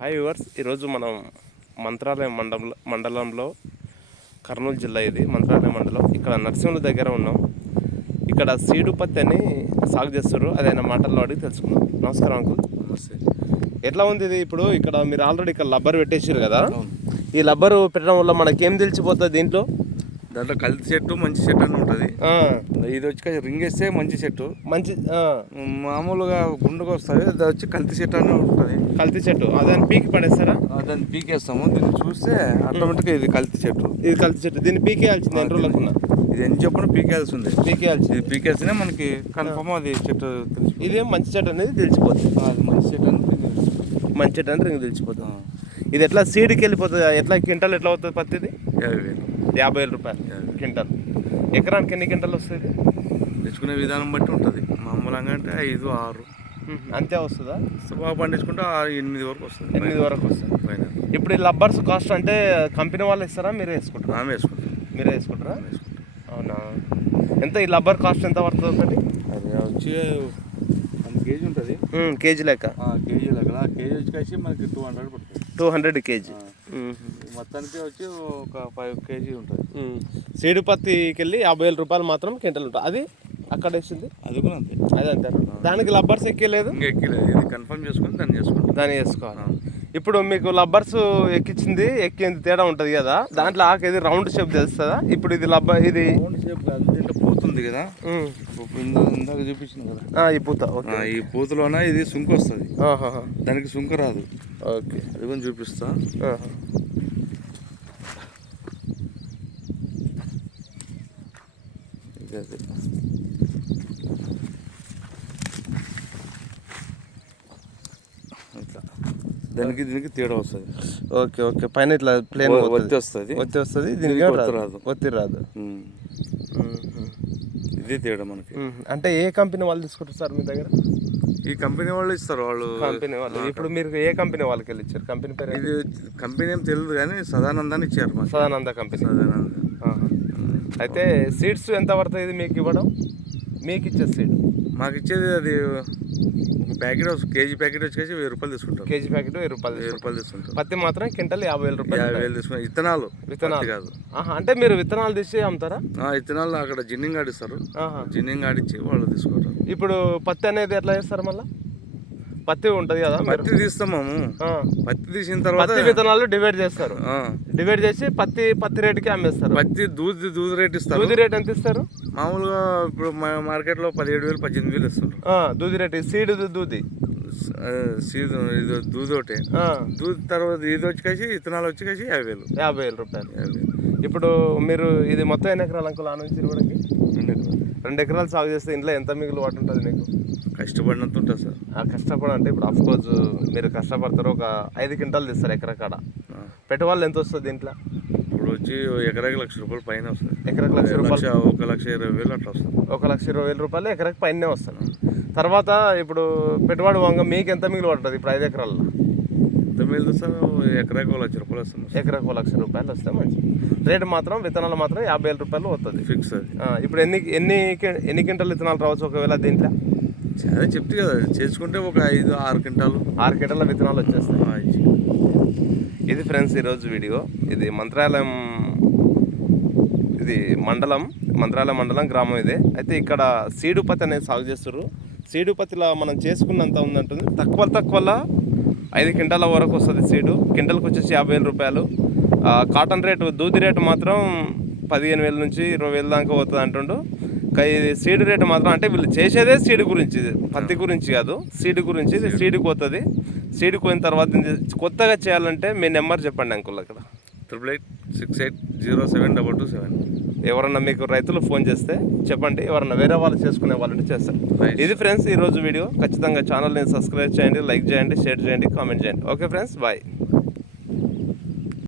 Hi viewers ఈరోజు మనం మంత్రాలయం మండలం మండలంలో కర్నూలు జిల్లా ఇది మంత్రాలయం మండలం. ఇక్కడ నరసింహుల దగ్గర ఉన్నాం. ఇక్కడ సీడు పత్తి అని సాగు చేస్తారు అది ఆయన మాటల్లో అడిగి తెలుసుకుందాం. నమస్కారం అంకుల్. నమస్తే. ఎట్లా ఉంది ఇది ఇప్పుడు? ఇక్కడ మీరు ఆల్రెడీ ఇక్కడ లబ్బర్ పెట్టేసారు కదా? ఈ లబ్బర్ పెట్టడం వల్ల మనకేం తెలిసిపోతుంది దీంట్లో? దాంట్లో కల్తీ చెట్టు మంచి చెట్టు అని ఉంటుంది. ఇది వచ్చి రింగ్ వేస్తే మంచి చెట్టు. మంచి మామూలుగా గుండుగా వస్తుంది అది వచ్చి కల్తీ చెట్టు అని ఉంటుంది. కల్తీ చెట్టు. అదని పీకి పడేస్తారా? దాన్ని పీకేస్తాము. దీన్ని చూస్తే ఆటోమేటిక్గా ఇది కల్తీ చెట్టు. ఇది కల్తీ చెట్టు. దీన్ని పీకేయాల్సింది ఎన్ని రోజులకున్నా ఇది ఎన్ని చెప్పినా పీకేయాల్సి ఉంది పీకేయాల్సింది. ఇది పీకేస్తేనే మనకి కన్ఫర్మ్ అది చెట్టు తెలిసి ఇదేం మంచి చెట్టు అనేది తెలిసిపోతుంది అది మంచి చెట్టు అని. మంచి చెట్టు అని రింగ్ తెలిసిపోతుంది ఆ, ఇది ఎట్లా సీడ్కి వెళ్ళిపోతుంది? ఎట్లా క్వింటల్ ఎట్లా అవుతుంది పత్తిది? యాభై వేలు. యాభై వేల రూపాయలు. క్వింటల్. ఎకరానికి ఎన్ని క్వింటల్ వస్తుంది తెచ్చుకునే విధానం బట్టి ఉంటుంది. మామూలుగా అంటే ఐదు ఆరు. అంతే వస్తుందా? బాగా పండించుకుంటే ఎనిమిది వరకు వస్తుంది. ఎనిమిది వరకు వస్తుంది. పైన ఇప్పుడు ఈ లబ్బర్స్ కాస్ట్ అంటే కంపెనీ వాళ్ళు ఇస్తారా? మీరే వేసుకుంటారా? ఆమె వేసుకుంటాం మీరే వేసుకుంటారా? అవునా? ఎంత ఈ లబ్బర్ కాస్ట్ ఎంత పడుతుంది ఒకటి? అది వచ్చి వన్ కేజీ ఉంటుంది. కేజీ లెక్క. కేజీ లెక్కల కేజీ వచ్చి మనకి టూ హండ్రెడ్ పడుతుంది. Two hundred KG. మొత్తానికి వచ్చి ఒక ఫైవ్ కేజీ ఉంటుంది. సీడు పత్తికి వెళ్ళి యాభై వేల రూపాయలు మాత్రం క్వింటల్ ఉంటుంది. అది అక్కడ వేసింది? అది కూడా అంతే. అదే అంతే దానికి లబ్బర్స్ ఎక్కలేదు? ఎక్కలేదు. ఇది కన్ఫర్మ్ చేసుకుని దాన్ని చేసుకుంటాం. దాన్ని వేసుకోవాలి ఇప్పుడు మీకు లబ్బర్స్ ఎక్కించింది ఎక్కింది తేడా ఉంటుంది కదా. దాంట్లో ఆకేది రౌండ్ షేప్ తెలుస్తుందా? ఇప్పుడు ఇది లబ్బర్ ఇది రౌండ్ షేప్ కాదు. పోతుంది కదా? ఇందాక చూపించిన కదా? ఈ పూత. ఈ పూతలోన ఇది సుంక వస్తుంది. దానికి సుంక రాదు. ఓకే. అది కూడా చూపిస్తా. దానికి దీనికి తేడా వస్తుంది. Okay okay. పైన ఇట్లా ప్లేన్ ఒత్తి వస్తుంది. ఒత్తి వస్తుంది దీనికి రాదు. ఒత్తి రాదు. ఇదే తేడా మనకి. అంటే ఏ కంపెనీ వాళ్ళు తీసుకుంటారు సార్ మీ దగ్గర? ఈ కంపెనీ వాళ్ళు ఇస్తారు వాళ్ళు. కంపెనీ వాళ్ళు. ఇప్పుడు మీరు ఏ కంపెనీ వాళ్ళకి వెళ్ళి ఇచ్చారు? కంపెనీ పేరు? ఇది కంపెనీ ఏం తెలియదు కానీ సదానందాన్ని ఇచ్చారు సదానంద కంపెనీ. సదానంద. అయితే సీడ్స్ ఎంత పడుతుంది ఇది మీకు ఇవ్వడం? మీకు ఇచ్చే సీడ్ మాకు ఇచ్చేది అది ఒక ప్యాకెట్ కేజీ ప్యాకెట్ వచ్చేసి వెయ్యి రూపాయలు తీసుకుంటాం కేజీ ప్యాకెట్ వెయ్యి రూపాయలు వెయ్యి. రూపాయలు తీసుకుంటాం పత్తి మాత్రం క్వింటల్ యాభై వేల రూపాయలు యాభై వేలు తీసుకుంటాం విత్తనాలు పత్తి కాదు. ఆహా, అంటే మీరు విత్తనాలు తీసి అమ్ముతారా? ఆ ఇత్తనాలు అక్కడ జిన్నింగ్ ఆడిస్తారు. ఆహా. జిన్నింగ్ ఆడిచ్చి వాళ్ళు తీసుకుంటారు. ఇప్పుడు పత్తి అనేది ఎట్లా చేస్తారు మళ్ళా? పత్తి ఉంటుంది కదా పత్తి తీస్తాము. పత్తి తీసిన తర్వాత పత్తి విత్తనాలు డివైడ్ చేస్తారు. డివైడ్ చేసి పత్తి పత్తి రేటుకి అమ్మేస్తారు. పత్తి దూది దూది రేట్ ఇస్తారు. దూది రేట్ ఎంత ఇస్తారు? మామూలుగా ఇప్పుడు మా మార్కెట్లో పదిహేడు వేలు పద్దెనిమిది వేలు ఇస్తారు దూది రేట్ సీడ్ దూది. సీజన్ ఇది దూది ఒకటి. దూది తర్వాత ఇది వచ్చి కలిసి ఇత్తనాలు వచ్చి కలిసి యాభై వేలు యాభై వేల. రూపాయలు ఇప్పుడు మీరు ఇది మొత్తం ఎన్ని ఎకరాలు అంకుల్? ఆ నుంచి ఇరవైకి రెండు ఎకరాలు. సాగు చేస్తే ఇంట్లో ఎంత మిగులు వాటి ఉంటుంది మీకు కష్టపడినంత ఉంటుంది సార్. ఆ కష్టపడ అంటే ఇప్పుడు అఫ్ కోర్స్ మీరు కష్టపడతారు ఒక ఐదు క్వింటాలు తీస్తారు ఎకర కాడ. ఆ. పెట్టుబడులు ఎంత వస్తుంది దీంట్లో? ఇప్పుడు వచ్చి ఎకరాకి లక్ష రూపాయలు పైన వస్తుంది. ఎకరకు లక్ష రూపాయలు. ఒక లక్ష ఇరవై వేలు అట్లా వస్తుంది. ఒక లక్ష ఇరవై వేల రూపాయలు ఎకరకు పైనే వస్తాను తర్వాత ఇప్పుడు పెట్టుబడి వంగ మీకు ఎంత మిగిలి పడుతుంది ఇప్పుడు ఐదు ఎకరాల్లో. ఎంత మిగులుతుంది సార్ ఎకరాకి లక్ష రూపాయలు వస్తుంది ఎకరకు లక్ష రూపాయలు వస్తే మంచిది రేటు మాత్రం విత్తనాలు మాత్రం యాభై వేల రూపాయలు వస్తుంది ఫిక్స్ అది. ఇప్పుడు ఎన్ని ఎన్ని ఎన్ని క్వింటాలు విత్తనాలు రావచ్చు ఒకవేళ దీంట్లో? చాలా చెప్తే కదా చేసుకుంటే ఒక ఐదు ఆరు క్వింటాలు. ఆరు క్వింటాల విత్తనాలు వచ్చేస్తాయి. ఇది ఫ్రెండ్స్ ఈరోజు వీడియో. ఇది మంత్రాలయం ఇది మండలం మంత్రాలయం మండలం గ్రామం ఇదే. అయితే ఇక్కడ సీడు పత్తి అనేది సాగు చేస్తారు సీడు పత్తిలో మనం చేసుకున్నంత ఉందంటుంది. తక్కువ తక్కువలో ఐదు క్వింటాల వరకు వస్తుంది సీడు క్వింటల్కి వచ్చేసి యాభై వేల రూపాయలు. కాటన్ రేటు దూది రేటు మాత్రం పదిహేను వేల నుంచి ఇరవై వేల దాకా పోతుంది అంటుండు. ఇది సీడ్ రేటు మాత్రం అంటే వీళ్ళు చేసేదే సీడ్ గురించి. ఇది. పత్తి గురించి కాదు. సీడ్ గురించి ఇది సీడ్కి పోతుంది. సీడ్కి పోయిన తర్వాత కొత్తగా చేయాలంటే మీ నెంబర్ చెప్పండి అంకుల్ అక్కడ. Triple eight six eight zero seven double two seven. ఎవరన్నా మీకు రైతులు ఫోన్ చేస్తే చెప్పండి ఎవరన్నా వేరే వాళ్ళు చేసుకునే వాళ్ళు చేస్తారు. ఇది ఫ్రెండ్స్ ఈరోజు వీడియో. ఖచ్చితంగా ఛానల్ని సబ్స్క్రైబ్ చేయండి లైక్ చేయండి షేర్ చేయండి కామెంట్ చేయండి. Okay friends bye.